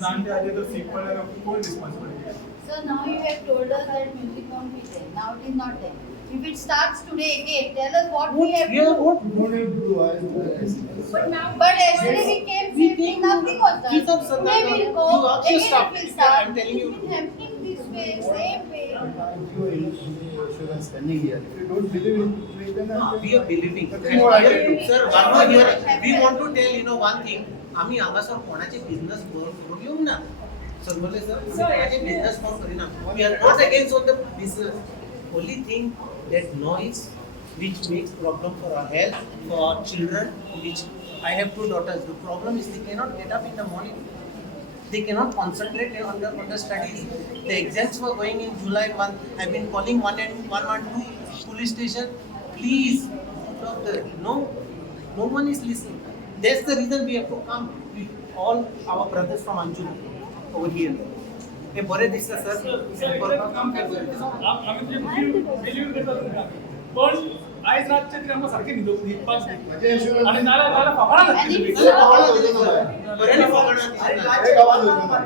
जाणते आले तर सीट पडल्यावर कोण responsibility? So now you have told us that music won't be there. Now it is not there. If it starts today again, tell us what we have to do. But yesterday we came safely, nothing was done. Keep up, Sandhya. Today we'll go, You ask your again staff. it will start. I'm telling you. It's been happening this way, same way. Standing here. If you don't believe in me, then We are believing. Nothing more I can do. Sir, one more here. We want to tell one thing. आम्ही हांगासर कोणाचे business करून येऊ ना. Sarvale sir, कोणाचे business करिना. We are not against on the business. Only thing that noise which makes problem for our health, for our children, which I have 2 daughters. The problem is they cannot get up in the morning. They cannot concentrate on the studies. The exams were going in July month. I've been calling 112 police station. Please, no one is listening. That's the reason we have to come with all our brothers from Anjuna over here. हे बरे दिसतं sir. पण आज रातचे तरी आमकां सारखे न्हिदपाक माझ्या हिशोबाने आणि नाला फकाडा And if हे गावाला होतं ना बाय. बऱ्याने फकाडा दिसणार. हे गावाला होतं ना बाय.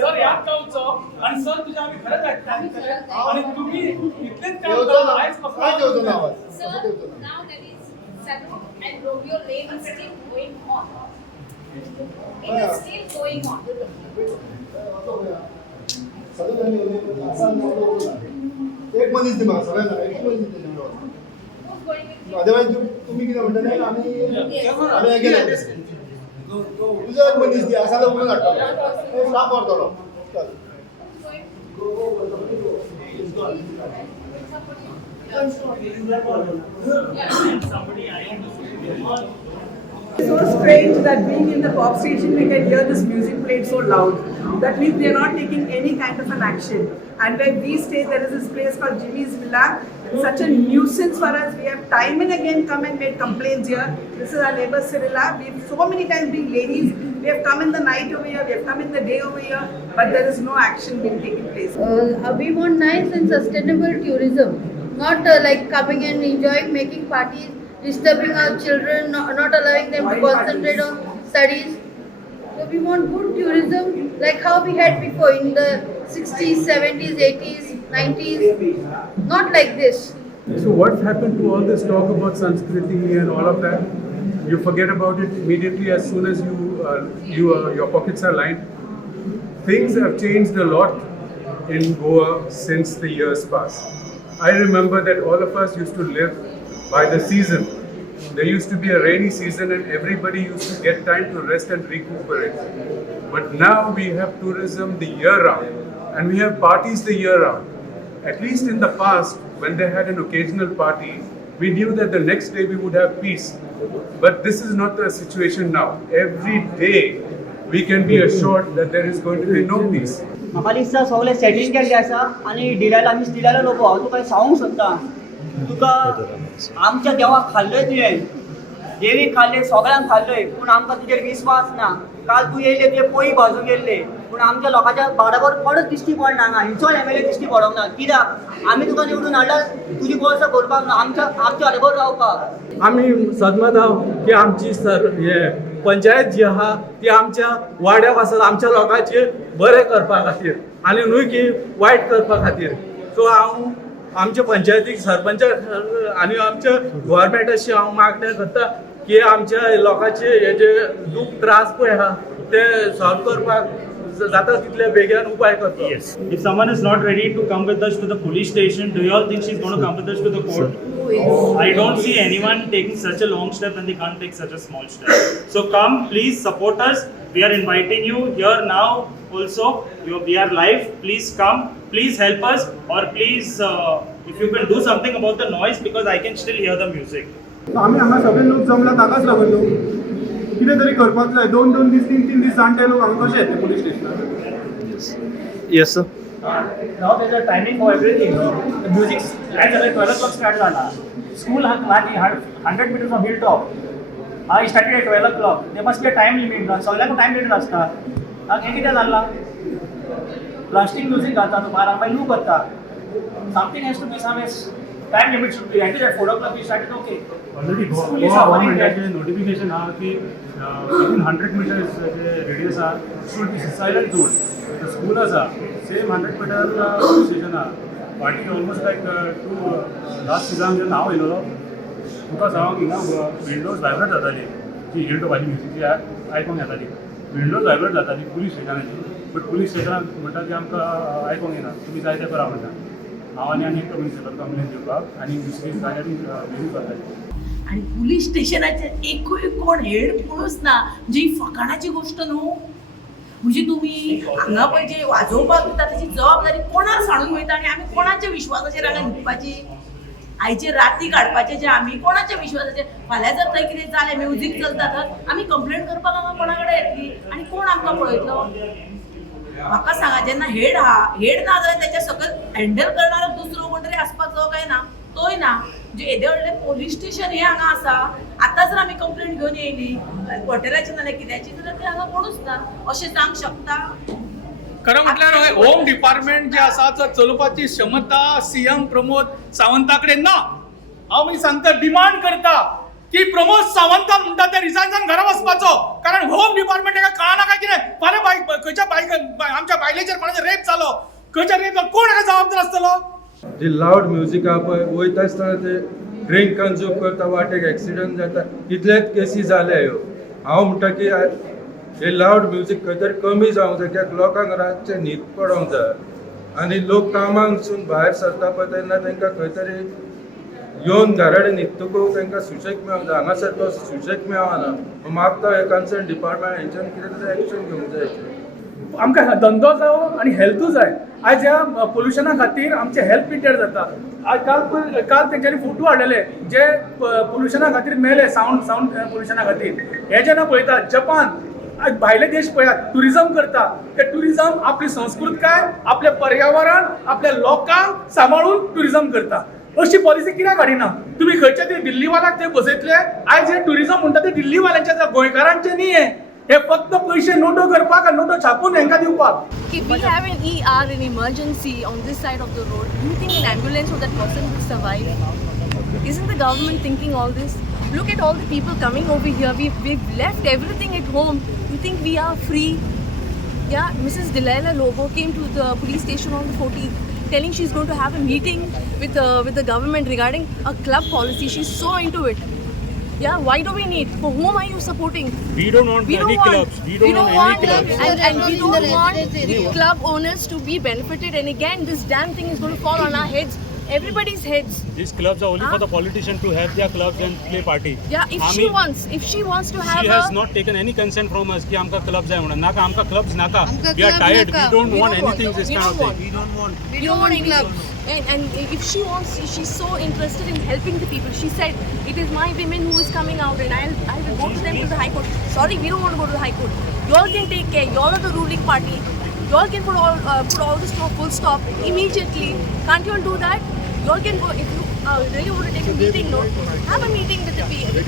सर याद गावचो आणि सर तुझ्या आम्ही खरंच ऐकतात आणि तुम्ही इतलेच काय जेवतो ना. आयज काय जेवतो ना आवाज? Sir, now that is Sanu and Romeo Lane is still going on. It is still going on. एक मनीस दी म्हाका सगळ्यांना एक मनीस दी म्हाका. Who's going with you? Otherwise तुम्ही कितें म्हणटले आमी We गेले understand. तुझो एक मनीस दी आसा जाल्यार उलोवन हाडटलो स्टाफ व्हरतलो चल. Who's going? It's so strange that being in the pop station we can hear this music played so loud. That means they are not taking any kind of an action. And where we stay, there is this place called Jimmy's Villa. It's such a nuisance for us. We have time and again come and made complaints here. This is our neighbor Cyrilla. We've so many times being ladies. We have come in the night over here. We have come in the day over here. But there is no action being taken place. We want nice and sustainable tourism, not like coming and enjoying, making parties, disturbing our children, not allowing them to concentrate on studies. So we want good tourism like how we had before in the 60s, 70s, 80s, 90s. Not like this. So what's happened to all this talk about Sanskriti and all of that? You forget about it immediately as soon as your pockets are lined. Things have changed a lot in Goa since the years past. I remember that all of us used to live by the season. There used to be a rainy season and everybody used to get time to rest and recuperate. But now we have tourism the year round and we have parties the year round. At least in the past, when they had an occasional party, we knew that the next day we would have peace. But this is not the situation now. Every day we can be assured that there is going to be no peace. म्हाका दिसता सगळे setting केल्ले आसा आनी डिलायला आमी डिलायला लोक हांव तुका सांगूंक सोदता तुका आमच्या देवाक खाल्लंय तुवें देवीक खाल्ले सगळ्यांक खाल्लंय पूण आमकां तुजेर विस्वास ना काल तूं येयले तुवें पोळी भाजूंक गेल्ले पूण आमच्या लोकांच्या बरोबर कोणूच दिश्टी पडना हांगा हिंचो MLA दिश्टी पडोंक ना कित्याक आमी तुका निवडून हाडला तुजी वर्सां भरपाक ना आमच्या बरोबर रावपाक आम्ही सदमत आहोत की आमची पंचायत जी आहा ती आमच्या वाड्याक आसा आमच्या लोकांचे बरें करपा खातीर आनी न्हय की वायट करपा खातीर सो हांव आमच्या पंचायतीक सरपंच आनी आमच्या गव्हर्मेंटाची हांव मागणी करता की आमच्या लोकांचे हे जे दूख त्रास पळय आहा ते सॉल्व करपाक जाता तितले बेगीन उपाय करतो. Yes. If someone is not ready to come with us to the police station, do you all think she's going to come with us to the court? I don't see anyone taking such a long step when they can't take such a small step. So come, please support us. We are inviting you here now also. We are live. Please come. Please help us. Or please, if you can do something about the noise because I can still hear the music. आम्ही हांगा सगळे लोक जमला ताकाच लागून न्हू कितें तरी करपाक जाय 2-2 दीस 3-3 दीस जाणटे लोक हांगा कशे येतले पुलीस स्टेशनार. Yes sir. Now there's a timing for everything. The music starts at 12 o'clock start झाला. School has 100 meters from hilltop. I started at 12 o'clock. There must be a time limit. सगळ्यांक टाइम लिमिट आसता. हे कितें जाल्ला? Plastic music घालता तुम्हाला मागीर look करता. Something has to be some time limit should be ended at 4 o'clock. We started okay. Already School is suffering that. notification की within 100 meters radius should be silent zone. The school same 100 meter police station party almost like to last season now yellow तुका सांग हिंगा Windows vibrate जाताली जी hill top music आयकोंक येताली Windows vibrate जाताली police स्टेशनाची but police स्टेशनाक म्हणटा की आमकां आयकोंक येना तुमी जाय तें करा म्हणटा हांव आनी एक म्युनिसिपल कंप्लेन दिवपाक आनी दुसरी जाग्यार घेवन जाताली आणि पोलीस स्टेशनाचे एकूय कोण हेड कोणूच ना जी फकाणाची गोष्ट न्हू म्हणजे तुम्ही हांगा पळय जे वाजोवपाक दिता ताची जबाबदारी कोणाक सांडून वयता आनी आमी कोणाच्या विश्वासाचेर हांगा न्हिदपाची आयचे राती काडपाचे जे आमी कोणाच्या विश्वासाचेर फाल्यां जर थंय कितें जालें म्युजीक चलता तर आमी कंप्लेंट करपाक हांगा कोणा कडेन येतली आनी कोण आमकां पळयतलो म्हाका सांगा जेन्ना हेड ना जाल्यार तेच्या सकयल हँडल करणारो दुसरो कोण तरी आसपाचो काय ना तोय ना जे येदे व्हडले पोलीस स्टेशन हे हांगा आसा आतां जर आमी कंप्लेंट घेवन येयली हॉटेलाची नाल्यार कित्याची जाल्यार ते हांगा कोणूच ना अशें जावंक शकता खरं म्हटल्यार होम डिपार्टमेंट जे आसा तो चलोवपाची क्षमता सीएम प्रमोद सावंताकडे ना हांव म्हणजे सांगता डिमांड करता की प्रमोद सावंत म्हणटा ते रिजायन जावन घरा वचपाचो कारण होम डिपार्टमेंट ताका कळना काय कितें फाल्यां खंयच्या आमच्या बायलेचेर कोणाचेर रेप जालो खंयच्या रेप जालो कोण हाका जबाबदार आसतलो जे लावड म्युजीक आहा पळय वयता आसतना ते ड्रिंक कन्ज्यूम करता वाटेक एक्सिडंट जाता इतलेच केसी जाले ह्यो हांव म्हणटा की हे लावड म्युजीक खंय तरी कमी जावंक जाय कित्याक लोकांक रातचे न्हीद पडोंक जाय आनी लोक कामांकसून भायर सरता पळय तेन्ना तांकां खंय तरी येवन घराडे न्हिदतकूच तांकां सुशेग मेळोंक जाय हांगासर तो सुशेग मेळना मागता हे कन्सर्न डिपार्टमेंट हेंच्यान कितें तरी एक्शन घेवंक जाय आमकां धंदो जावो आनी हेल्थूय जाय आयज ह्या पोल्युशना खातीर आमचे हेल्थ पिटेड जाता आज काल तेंच्यांनी फोटो हाडलेले जे पोल्युशना खातीर मेले सावंड पोल्युशना खातीर हे जेन्ना पळयता जपान भायले देश पळयात टुरिझम करता ते टुरिझम आपली संस्कृतकाय आपले पर्यावरण आपल्या लोकांक सांबाळून टुरिझम करता अशी पॉलिसी कित्याक हाडिना तुमी खंयच्या तरी दिल्लीवाल्याक ते बसयतले आयज हे टुरिझम म्हणटा ते दिल्लीवाल्यांचे गोंयकारांचे न्ही हे फक्त पैसे नोटो करपाक आनी नोटो छापून हेंकां दिवपाक If we have an ER in emergency on this side of the road, do you think an ambulance for that person will survive? Isn't the government thinking all this? Look at all the people coming over here. We've left everything at home. You think we are free? Yeah, Mrs. Delilah Lobo came to the police station on the 14th telling she's going to have a meeting with the government regarding a club policy. She's so into it. Yeah, why do we need? For whom are you supporting? We don't want any clubs. We don't want any clubs. And we don't want the club owners to be benefited. And again, this damn thing is going to fall on our heads, everybody's heads. These clubs are only for the politicians to have their clubs and play party. Yeah, if she wants to have she has not taken any consent from us कि आमका clubs आहे म्हणून नाका आमका clubs नाका we are tired we don't want anything this kind of thing we don't want clubs. And if she wants, she's so interested in helping the people. She said, it is my women who is coming out and I will go to them to the High Court. Sorry, we don't want to go to the High Court. You all can take care. You all are the ruling party. You all can put all this to a full stop immediately. Can't you all do that? You all can go, if you really want to take a meeting, no? Have a meeting with the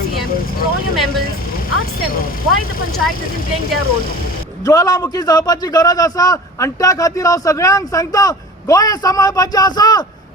CM, with all your members. Ask them why the panchayat isn't playing their role. ज्वालामुखी जावपाची गरज आसा आनी त्या खातीर हांव सगळ्यांक सांगता गोंय सांबाळपाचें आसा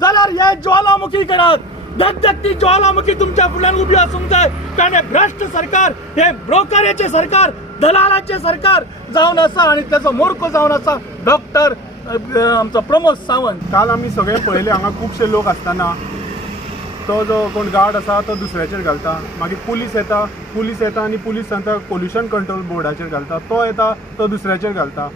जाल्यार हे ज्वालामुखी करात धगधगती ज्वालामुखी तुमच्या फुड्यान उबी आसूंक जाय कारण हे भ्रश्ट सरकार हे ब्रोकराचें सरकार दलालाचें सरकार जावन आसा आनी तेचो मूर्ख जावन आसा डॉक्टर आमचो प्रमोद सावंत काल आमी सगळे पळयले हांगा खुबशे लोक आसतना तो जो कोण गार्ड आसा तो दुसऱ्याचेर घालता मागीर पुलीस येता आनी पुलीस सांगता पोल्युशन कंट्रोल बोर्डाचेर घालता तो येता तो दुसऱ्याचेर घालता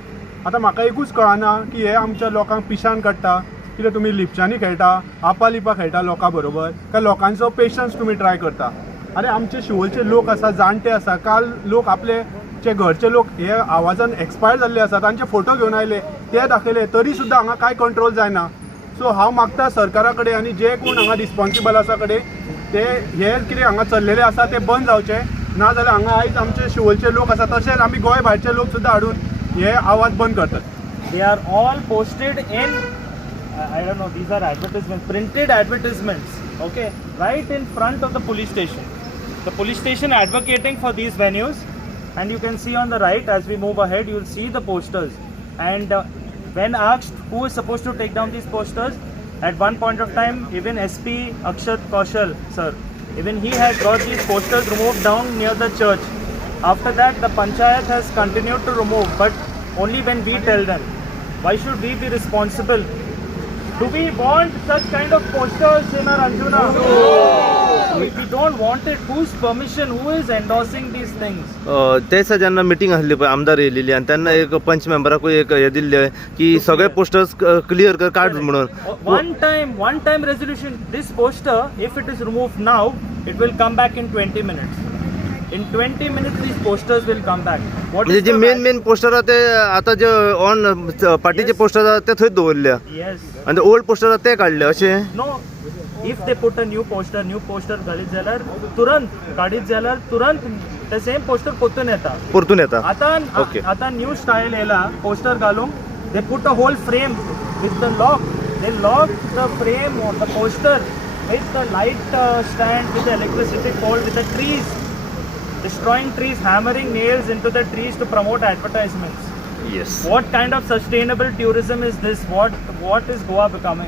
आतां म्हाका एकूच कळना की हे आमच्या लोकांक पिशान काडटा कित्याक तुमी लिपच्यांनी खेळटा आपालिपा खेळटा लोकां बरोबर काय लोकांचो पेशन्स तुमी ट्राय करता आरे आमचे शिवोलचे लोक आसा जाणटे आसा काल लोक आपले जे घरचे लोक हे आवाजान एक्सपायर जाल्ले आसा तांचे फोटो घेवन आयले ते दाखयले तरी सुद्दां हांगा कांय कंट्रोल जायना सो हांव मागता सरकारा कडेन आनी जे कोण हांगा रिस्पॉन्सिबल आसा कडेन ते हे कितें हांगा चल्लेले आसा ते बंद जावचे नाजाल्यार हांगा आयज आमचे शिवोलचे लोक आसा तशेंच आमी गोंय भायरचे लोक सुद्दां हाडून हे आवाज बंद करतात they are all posted in I don't know these are advertisements printed advertisements okay right in front of the police station advocating for these venues and you can see on the right as we move ahead you'll see the posters and when asked who is supposed to take down these posters At one point of time, even SP Akshat Kaushal, sir, even he had got these posters removed down near the church. After that, the panchayat has continued to remove, but only when we tell them. Why should we be responsible? Do we want such kind of posters in our Anjuna? No. If we don't want it, whose permission? Who is endorsing these things? ते जेन्ना meeting आसली पळय आमदार येयलेली आनी तेन्ना एक पंच मेंबराकूय एक हे दिल्ले की सगळे पोस्टर्स क्लियर कर काड म्हणून One time resolution. This poster, if it is removed now, it will come back in 20 minutes. In 20 minutes, these posters will come back. What म्हणजे is J the main poster ते आता जे on पार्टीचे poster ते थंय दवरल्या Yes. आनी old poster ते काडले अशें. No. If they put a new poster घालीत जाल्यार तुरंत काडीत जाल्यार तुरंत ते सेम पोस्टर परतून येता. परतून येता. आता न्यू स्टाईल येयला पोस्टर घालूंक. They put a whole frame with the lock. They lock the frame of the poster with the light stand, with the electricity pole, with the trees. Destroying trees, hammering nails into the trees to promote advertisements. Yes. What kind of sustainable tourism is this? What is Goa becoming?